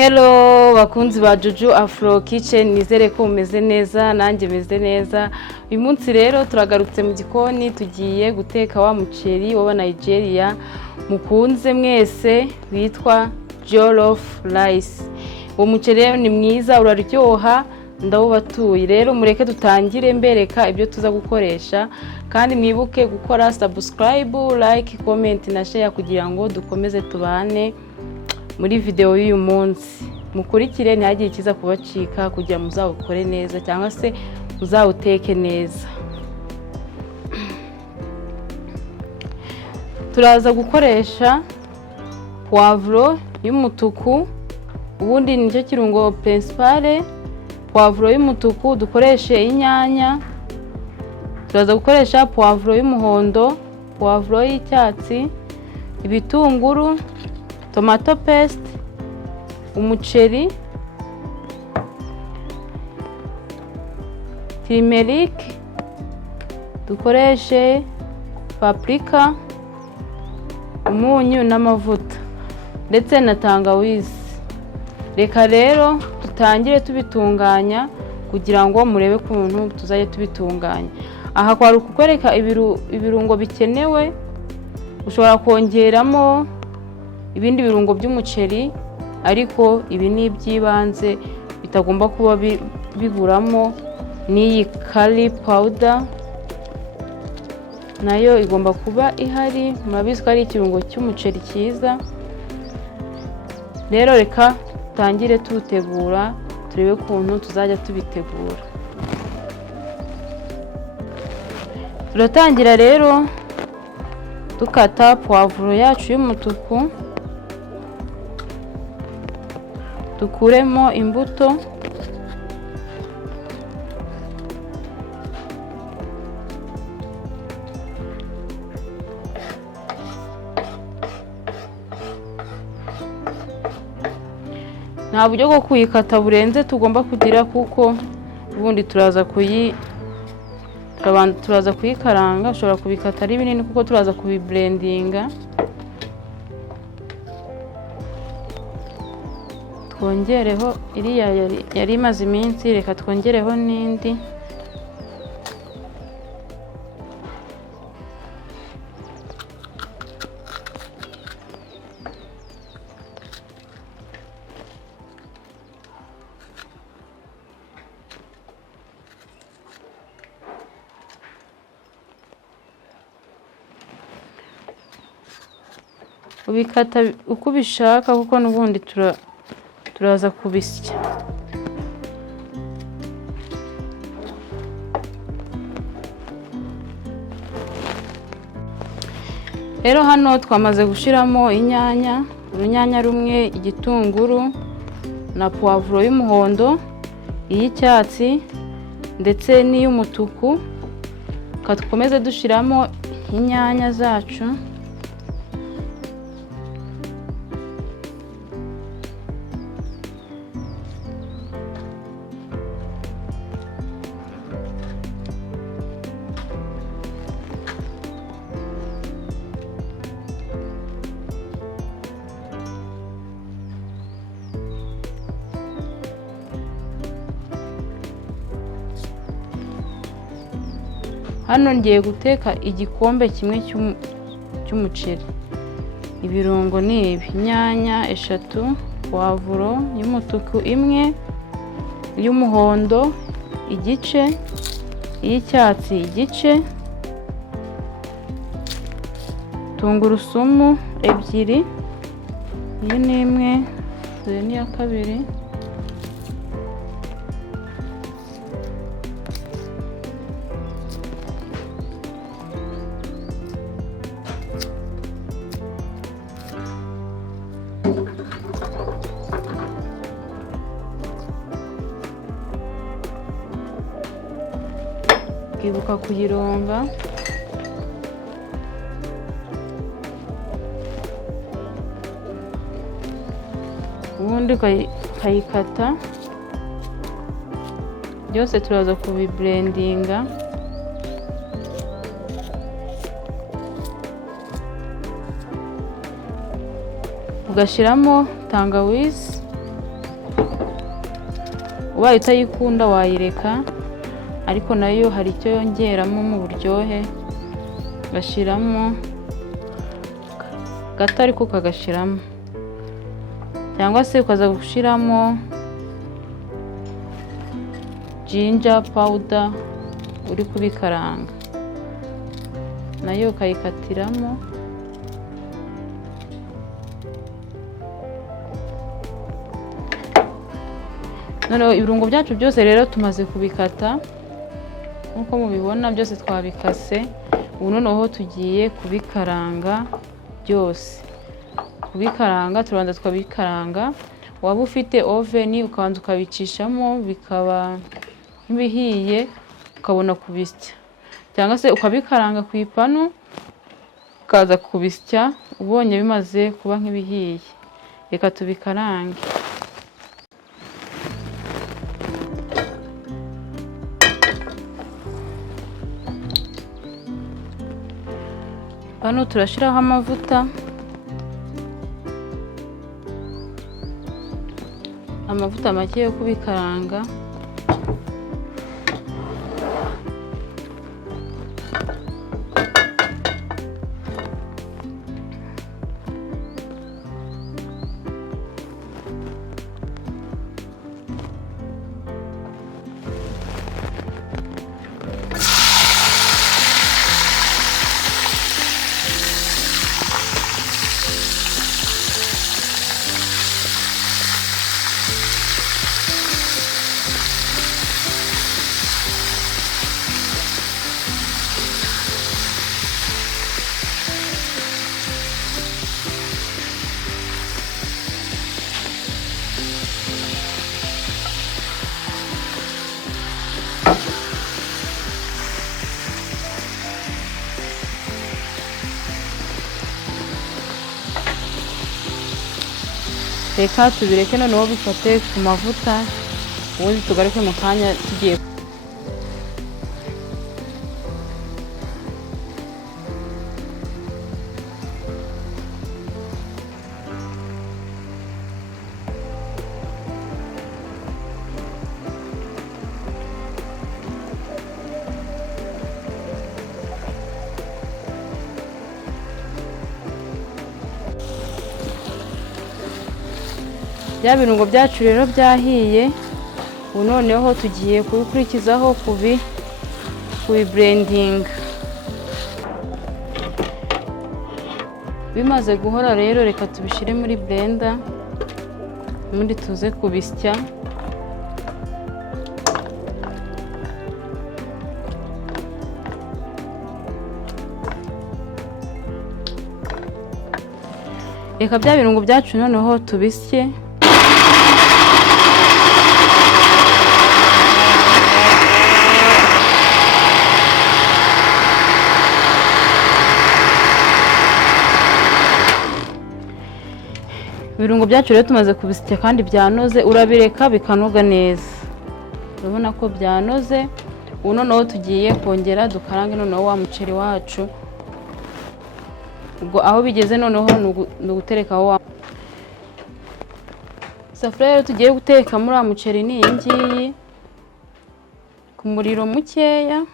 Hello bakunzi ba Juju Afro Kitchen, nizere ko mumeze neza nanjye meze neza. Uyu munsi rero turagarutse mu gikoni, tugiye guteka wa muceri wa Nigeria mukunze mwese witwa jollof rice. Uwo muceri ni mwiza, uraryoha, ndawubatuye. Rero mureke dutangire mbereka ibyo tuza gukoresha, kandi mwibuke gukora subscribe, like, comment na share kugira ngo dukomeze tubane muri video y'uyu munsi. Mukurikire ntihagire ikiza kubacika kugira muzawukore neza cyangwa se muzawuteke neza. Turaza gukoresha poivro y'umutuku, ubundi nicyo kirungo principal. Poivro y'umutuku, dukoreshe inyanya. Turaza gukoresha poivro y'umuhondo, poivro y'icyatsi, ibitunguru, tomato paste, umuceri, turmeric, dukoreshe paprika, umunyu n'amavuta ndetse na tangawizi. Reka rero tutangire tubitunganya kugira ngo murebe kuntu tuzaye tubitunganya. Aha kwari ukukwereka ibirungo bikenewe. Ushobora kongeramo ibindi birungo by'umuceri, ariko ibi ni iby'ibanze bitagomba kuba biburamo. N'iyi curry powder nayo igomba kuba ihari, murabizi ko ari ikirungo cy'umuceri cyiza. Rero reka tangire tutegura, turebe kuntu tuzajya tubitegura. Turatangira rero dukata poivro yacu y'umutuku, dukuremo imbuto. Nta buryo bwo kuyikata burenze tugomba kugira, kuko ubundi turaza kuyikaranga. Ushobora kubikata ari binini kuko turaza kubiblendinga. Twongereho iriya yari imaze iminsi, reka twongereho n'indi. Ubikata uko ubishaka kuko n'ubundi turaza kubisya. Rero hano twamaze gushiramo inyanya, urunyanya rumwe, igitunguru na poivro y'umuhondo, iy'icyatsi ndetse n'iy'umutuku. Dukomeze dushiramo inyanya zacu. Hano ngiye guteka igikombe kimwe cy'umuceri. Ibirungo ni ibi: inyanya 3, poivro y'umutuku 1, y'umuhondo igice, iy'icyatsi igice, tungurusumu 2, iyi ni 1, iyi ni 2. Ibuka kuyironga. Ubundi ukayikata. Byose turaza kubiblendinga. Ugashiramo tangawizi ubaye utayikunda wayireka, ariko nayo hari icyo yongeramo mu buryohe. Gashyiramo gato ariko kagashyiramo, cyangwa se ukaza gushyiramo ginger powder uri kubikaranga, nayo ukayikatiramo. Noneho ibirungo byacu byose rero tumaze kubikata, nk'uko mubibona byose twabikase. Ubu noneho tugiye kubikaranga byose. Kubikaranga turabanza tukabikaranga, waba ufite oven ukabanza ukabicishamo bikaba nk'ibihiye ukabona kubisya, cyangwa se ukabikaranga ku ipanu ukaza kubisya ubonye bimaze kuba nk'ibihiye. Reka tubikarange. Hano turashyiraho amavuta make yo kubikaranga. Reka tubireke noneho bifate ku mavuta, ubundi tugaruke mu kanya tugiye. Bya birungo byacu rero byahiye. Ubu noneho tugiye kubikurikizaho kubiblending. Bimaze guhora rero reka tubishyire muri blender, ubundi tuze kubisya. Reka bya birungo byacu noneho tubisye. Ibirungo byacu rero tumaze kubisya kandi byanoze, urabireka bikanoga neza. Urabona ko byanoze. Ubu noneho tugiye kongera dukarange noneho wa muceri wacu. Ubwo aho bigeze noneho ni uguterekaho wa isafuriya rero tugiye guteka muri wa muceri ni iyi ngiyi, ku muriro mukeya.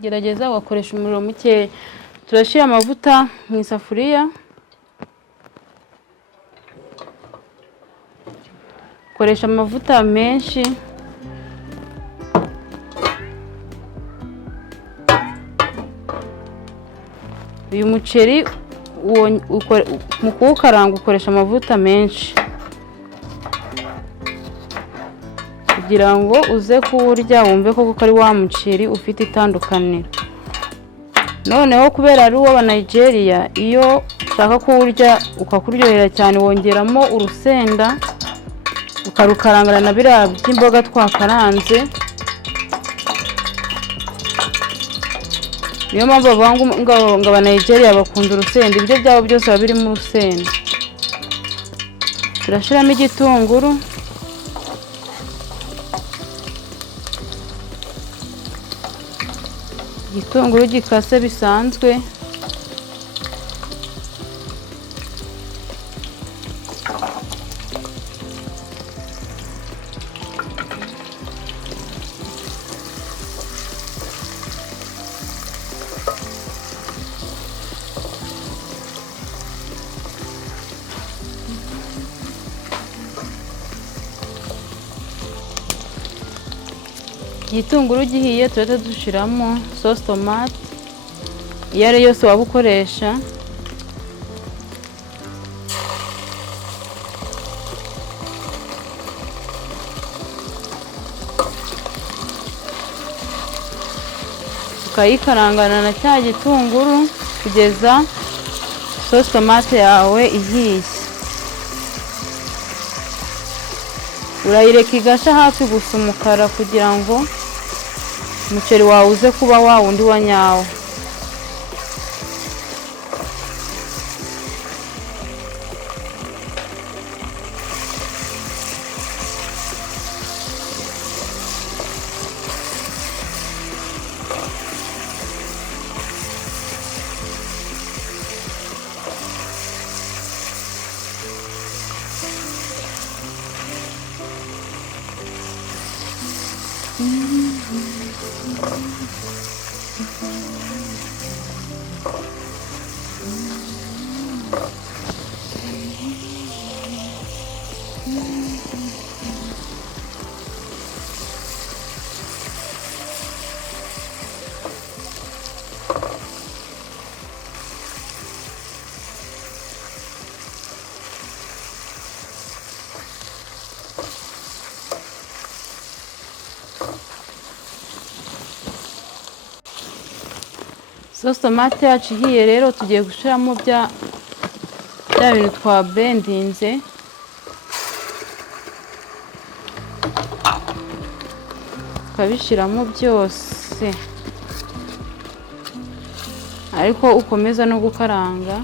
Gerageza ugakoresha umuriro mukeya. Turashyira amavuta mu isafuriya. Koresha amavuta menshi. Uyu muceri mu kuwukaranga ukoresha amavuta menshi kugira ngo uze kuwurya wumve ko ari wa muceri ufite itandukaniro. Noneho kubera ari uwa Nigeria, iyo ushaka kuwurya ukakuryohera cyane wongeramo urusenda ukarukarangana na biriya by'imboga twakaranze. Niyo mpamvu bavuga ngo aba Nigeria bakunda urusenda, ibyo byabo byose biba birimo urusenda. Turashyiramo igitunguru. Igitunguru gikase bisanzwe. igitunguru gihiye turahita dushyiramo sauce tomate iyo ari yose waba ukoresha, ukayikarangana na cya gitunguru kugeza sauce tomate yawe ihiye. Urayireka igasha hafi gusa umukara kugira ngo umuceri wawe uze kuba wa wundi wa nyawo. Sauce tomate yacu ihiye rero tugiye gushiramo bya bintu twa blendinze. Tukabishiramo byose ariko ukomeza no gukaranga.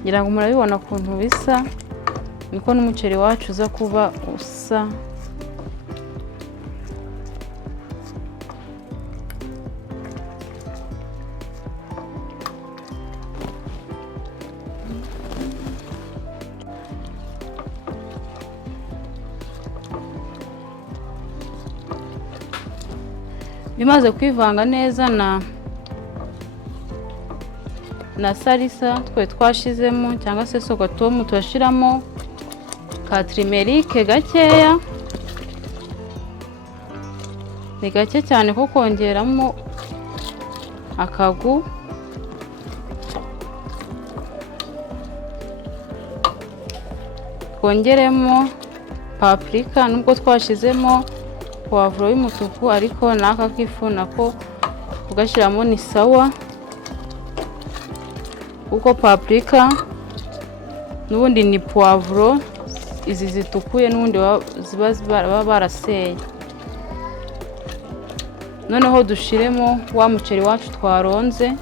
Ngira ngo murabibona ukuntu bisa, niko n'umuceri wacu uza kuba usa. Bimaze kwivanga neza na salisa twe twashizemo cyangwa se sogatomu, turashiramo ka turmeric gakeya, ni gake cyane ko kongeramo akagu. Kongeremo paprika, nubwo twashizemo poivro y'umutuku ariko naka kifu nako ugashiramo ni sawa, kuko paprika n'ubundi ni poivro izi zitukuye n'ubundi ziba baraseye. Noneho dushiremo wa muceri wacu twaronze,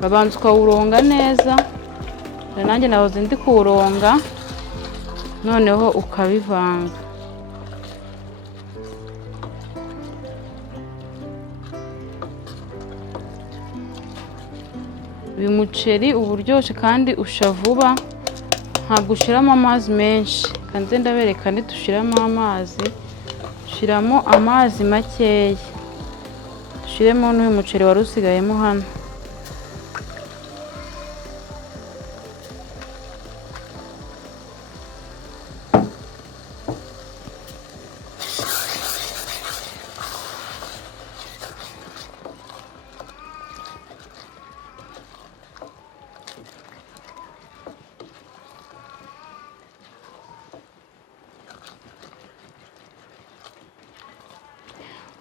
babanza ukawuronga neza, nanjye nahoze ndi kuwuronga, noneho ukabivanga. Uyu muceri uburyoshye kandi usha vuba, ntabwo ushiramo amazi menshi. Kanze ndabereka ndi dushiramo amazi, dushiramo amazi makeya, dushiremo n'uyu muceri wari usigayemo hano.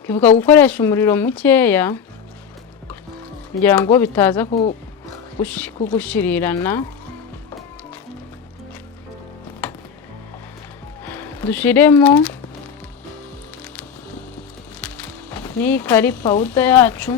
Kibuka gukoresha umuriro mukeya kugira ngo bitaza kugushirirana. Dushiremo ni curry powder yacu,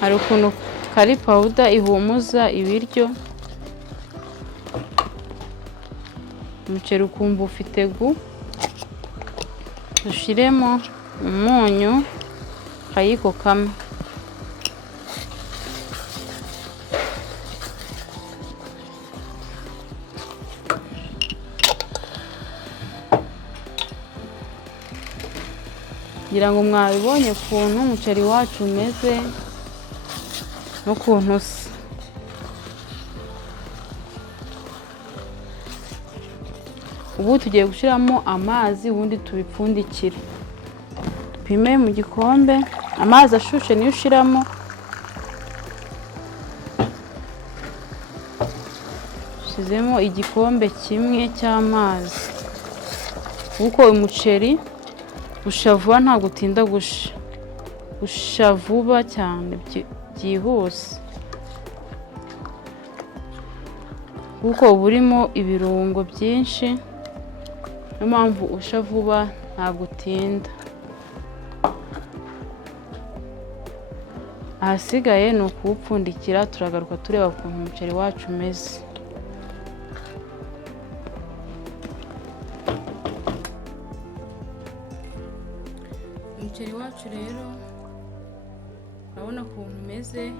hari ukuntu kari powder ihumuza ibiryo, umuceri ukumva ufite gu. Dushiremo umunyu akayiko kamwe, ngira ngo mwabibonye ukuntu umuceri wacu umeze n'ukuntu usa. Ubu tugiye gushyiramo amazi ubundi tubipfundikire, dupime mu gikombe. Amazi ashushe niyo ushiramo, shizemo igikombe kimwe cy'amazi, kuko umuceri usha vuba ntabwo utinda gusha, usha vuba cyane byihuse, kuko burimo ibirungo byinshi, niyo mpamvu usha vuba ntabwo utinda. Ahasigaye ni ukuwupfundikira, turagaruka tureba ukuntu umuceri wacu umeze. Umuceri wacu rero urabona ukuntu umeze,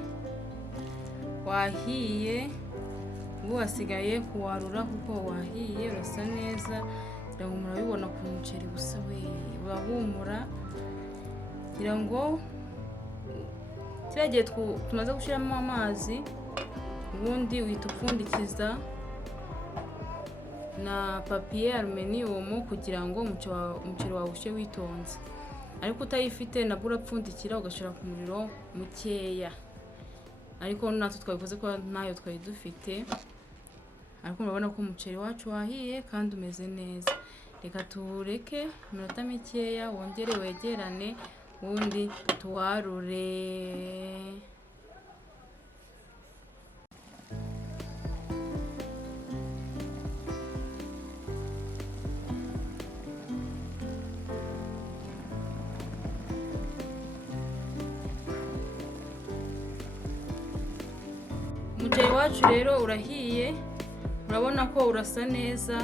wahiye. Ubu hasigaye kuwarura kuko wahiye, urasa neza. Ngira ngo murabibona ku muceri gusa we urahumura. Ngira ngo kiragiye tumaze gushyiramo amazi, ubundi uhita upfundikiza na papier aluminium kugira ngo umuceri wawe ushe witonze. Ariko utayifite nabwo urapfundikira ugashyira ku muriro mukeya, ariko natwe twabikoze ko ntayo twari dufite. Ariko murabona ko umuceri wacu wahiye kandi umeze neza. Reka tuwureke iminota mikeya wongere wegerane, ubundi tuwarure. Umuceri wacu rero urahiye, urabona ko urasa neza.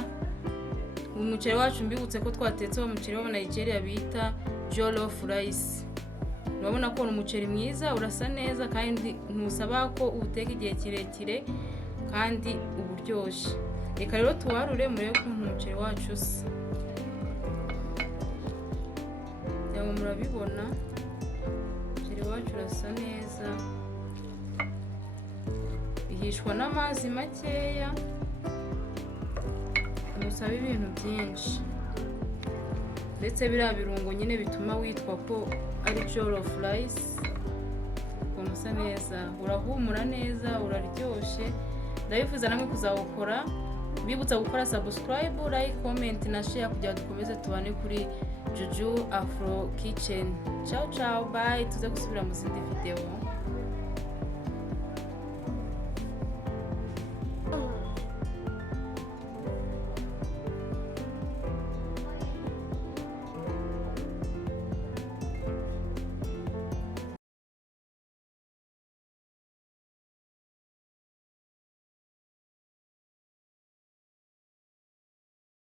Umuceri wacu mbibutse ko twatetse wa muceri wa Nigeria bita jollof rice. Urabona ko umuceri mwiza, urasa neza, kandi ntusaba ko ubuteka igihe kirekire, kandi uburyoshye. Reka rero tuwarure murebe ukuntu umuceri wacu usa. Yaba murabibona umuceri wacu urasa neza, bihishwa n'amazi makeya, musaba ibintu byinshi, ndetse biriya birungo nyine bituma witwa ko ari jollof rice. Umusa neza, urahumura neza, uraryoshye. Ndabifuza namwe kuzawukora. Bibutsa gukora subscribe, like, comment na share kugira dukomeze tubane kuri Juju Afro Kitchen. Ciao ciao, bye, tuze gusubira mu zindi video.